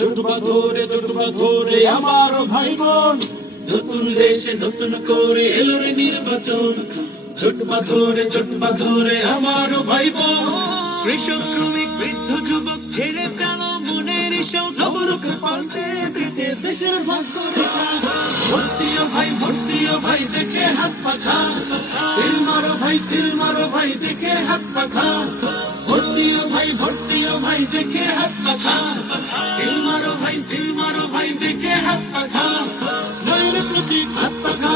জোটবা ধরে আমার ভাই বোন, নতুন দেশে নতুন করে এলো রে নির্বাচন। জোটবা ধরে আমার ভাই বোন, কৃষক শ্রমিক বৃদ্ধ যুবক ছেড়ে কেন মনের শোক, নবরূপে পাল্টে দিতে দেশের ভাগ্য রেখা। ভর্তিও ভাই দেখে হাত পাখা, সিল মারো ভাই দেখে হাত পাখা। ভর্তিও ভাই দেখে হাত পাখা, সিল মারো ভাই দেখে হাত পাখা। নয়ের প্রতি হাত পাখা,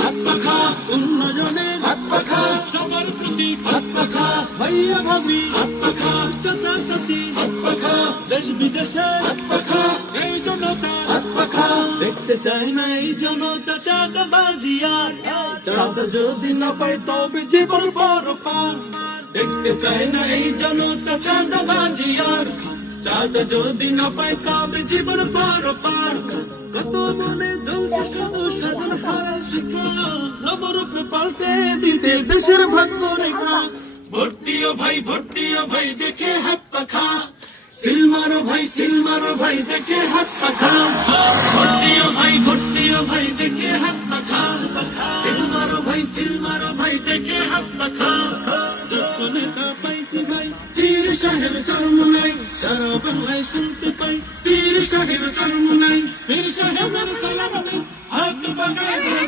হাত পাখা, উন্নয়নের হাত পাখা, সবার প্রতি হাত পাখা। ভাইয়া ভাবি হাত পাখা, চাচা চাচি হাত পাখা, দেশ বিদেশে হাত পাখা। এই জনতা হাত পাখা, দেখতে চায় না এই জনতা চাঁদাবাজি আর। চাঁদা যদি না পায় তবে জীবন বড় পার। দেখতে চায় না এই জনতা চাঁদাবাজি আর। চাঁদা যদি না পায় তবে জীবন বড় পার। কত মনে জ্বলছে শুধু সাধন হারার শিখা, নবরূপে পাল্টে দিতে দেশের ভাগ্য রেখা। ভর্তিও ভাই দেখে হাত পাখা, সিল মারো ভাই দেখে হাত পাখা। ভর্তিও ভাই দেখে হাত পাখা, সিল মারো ভাই দেখে হাত পাখা। যোগ্য নেতা পাইছি ভাই, পীর সাহেব চরমোনাই, সারা বাংলায় শুনতে পাই পীর সাহেব চরমোনাই। পীর সাহেবের সালামে হাত পাখা।